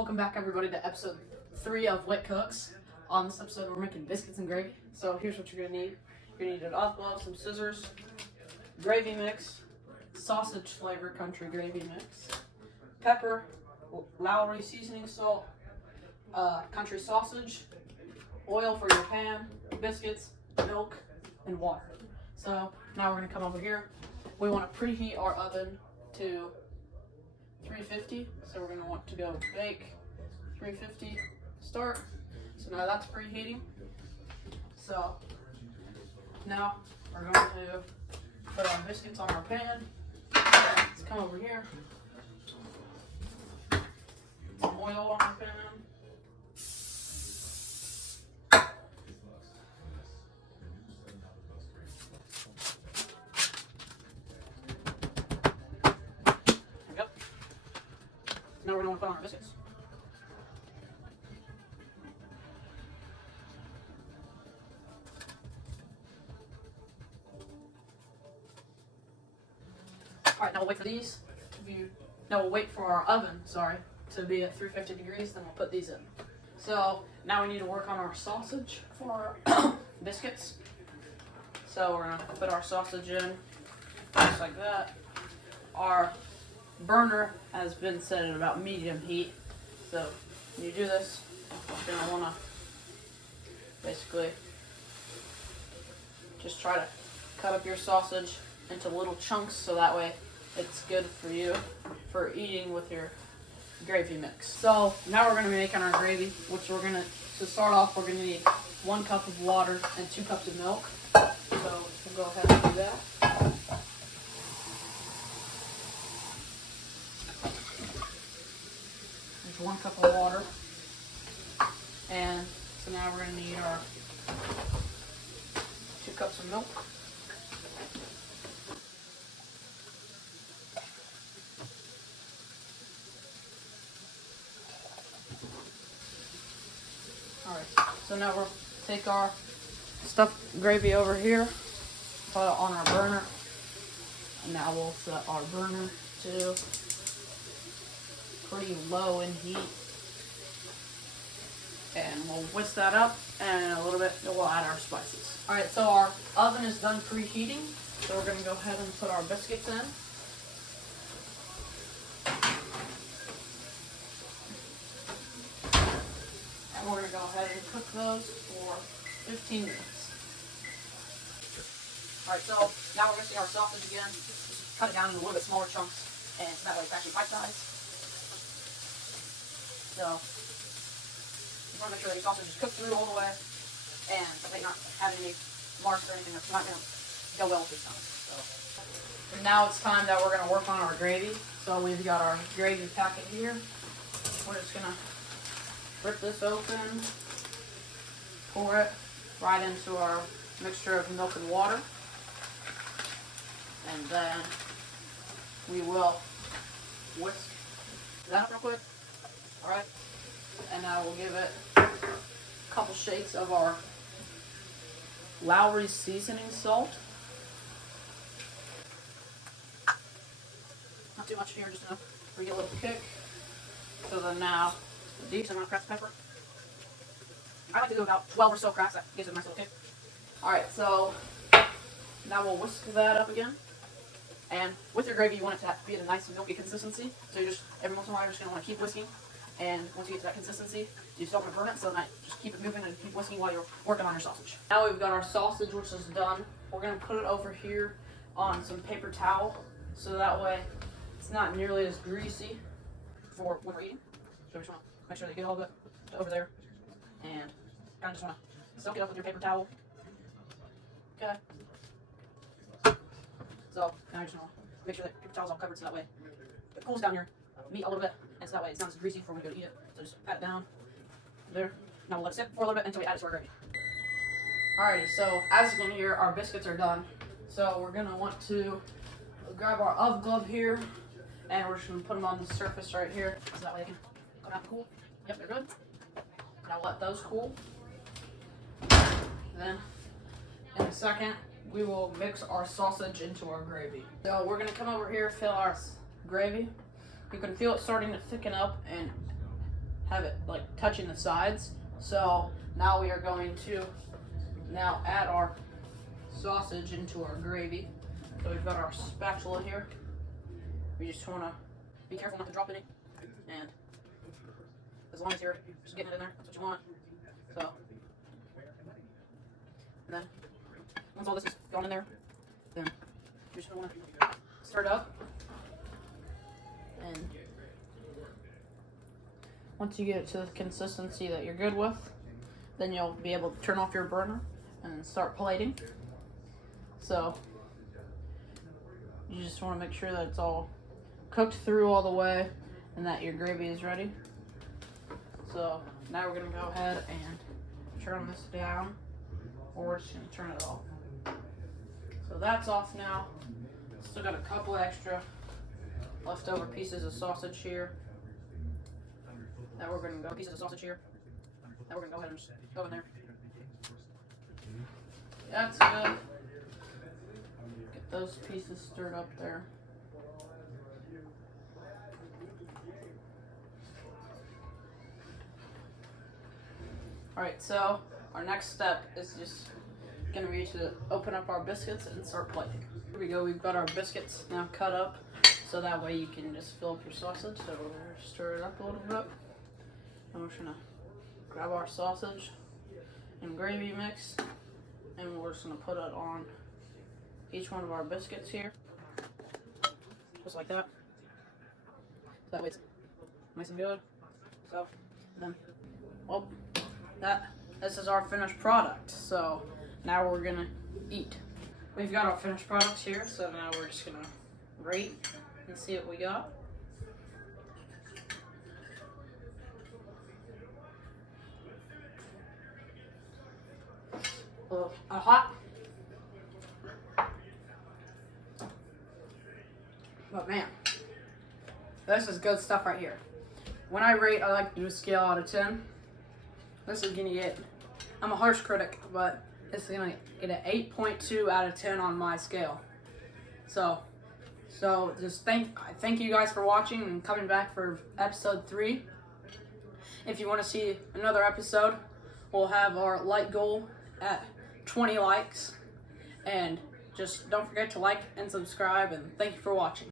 Welcome back, everybody, to episode 3 of Wet Cooks. On this episode, we're making biscuits and gravy. So here's what you're gonna need. You're gonna need an off glove, some scissors, gravy mix, sausage flavored country gravy mix, pepper, Lowry seasoning salt, country sausage, oil for your pan, biscuits, milk, and water. So now we're gonna come over here. We want to preheat our oven to 350, so we're going to want to go bake 350 start. So now that's preheating. So now we're going to put our biscuits on our pan. Let's come over here. Some oil on our pan. Now we're going to put on our biscuits. Alright, now we'll wait for these to be, now we'll wait for our oven, to be at 350 degrees, then we'll put these in. So now we need to work on our sausage for our biscuits. So we're going to put our sausage in, just like that. Our burner has been set at about medium heat. So when you do this, you're going to want to basically just try to cut up your sausage into little chunks so that way it's good for you for eating with your gravy mix. So now we're going to be making our gravy, which to start off, we're going to need 1 cup of water and 2 cups of milk. So we'll go ahead and do that. There's 1 cup of water. And so now we're going to need our 2 cups of milk. Alright, so now we'll take our stuffed gravy over here, put it on our burner, and now we'll set our burner to pretty low in heat. And we'll whisk that up, and in a little bit we'll add our spices. Alright, so our oven is done preheating, so we're going to go ahead and put our biscuits in. And we're going to go ahead and cook those for 15 minutes. Alright, so now we're mixing our sausage again. Just cut it down into a little bit smaller chunks, and so that way it's actually bite-sized. So you want to make sure that your sausage is cooked through all the way, and that they not have any marks or anything that's not going to go well with your stomach. So now it's time that we're going to work on our gravy. So we've got our gravy packet here. We're just going to rip this open, pour it right into our mixture of milk and water, and then we will whisk that up real quick. Alright, and now we'll give it a couple shakes of our Lowry seasoning salt. Not too much here, just enough for you to get a little kick. So then now, a decent amount of cracked pepper. I like to do about 12 or so cracks, that gives it a nice little kick. Alright, so now we'll whisk that up again. And with your gravy, you want it to be at a nice milky consistency. So you just, every once in a while, you're just going to want to keep whisking. And once you get to that consistency, you still want to burn it, so just keep it moving and keep whisking while you're working on your sausage. Now we've got our sausage, which is done. We're going to put it over here on some paper towel, so that way it's not nearly as greasy for when we're eating. So we just want to make sure that you get all of it over there, and kind of just want to soak it up with your paper towel. Okay. So now you just want to make sure that your paper towel's all covered, so that way it cools down your meat a little bit, and so that way it's not as greasy for when you go to eat it. So just pat it down there. Now we'll let it sit for a little bit until we add it to our gravy. Alrighty, so as you can hear, our biscuits are done. So we're gonna want to grab our oven glove here, and we're just gonna put them on the surface right here, so that way they can come out and cool. Yep, they're good. Now let those cool. Then in a second, we will mix our sausage into our gravy. So we're gonna come over here, fill our gravy. You can feel it starting to thicken up and have it like touching the sides. So now we are going to now add our sausage into our gravy. So we've got our spatula here. We just want to be careful not to drop any, and as long as you're just getting it in there, that's what you want. So, and then once all this is gone in there, then you're just going to want to stir it up. And once you get it to the consistency that you're good with, then you'll be able to turn off your burner and start plating. So you just want to make sure that it's all cooked through all the way and that your gravy is ready. So now we're going to go ahead and turn this down, or we're just going to turn it off. So that's off now. Still got a couple extra leftover pieces of sausage here. That we're going to go pieces of sausage here. That we're going to go ahead and just go in there. That's good. Get those pieces stirred up there. Alright, so our next step is just going to be to open up our biscuits and start plating. Here we go, we've got our biscuits now cut up, so that way you can just fill up your sausage. So we're going to stir it up a little bit. And we're just going to grab our sausage and gravy mix, and we're just going to put it on each one of our biscuits here. Just like that. So that way it's nice and good. So, then, well, this is our finished product. So now we're gonna eat. We've got our finished products here, so now we're just gonna rate and see what we got. Hot, but man, this is good stuff right here. When I rate, I like to do a scale out of 10. This is gonna get, I'm a harsh critic, but this is gonna get an 8.2 out of 10 on my scale. So just thank you guys for watching and coming back for episode 3. If you want to see another episode, we'll have our like goal at 20 likes. And just don't forget to like and subscribe, and thank you for watching.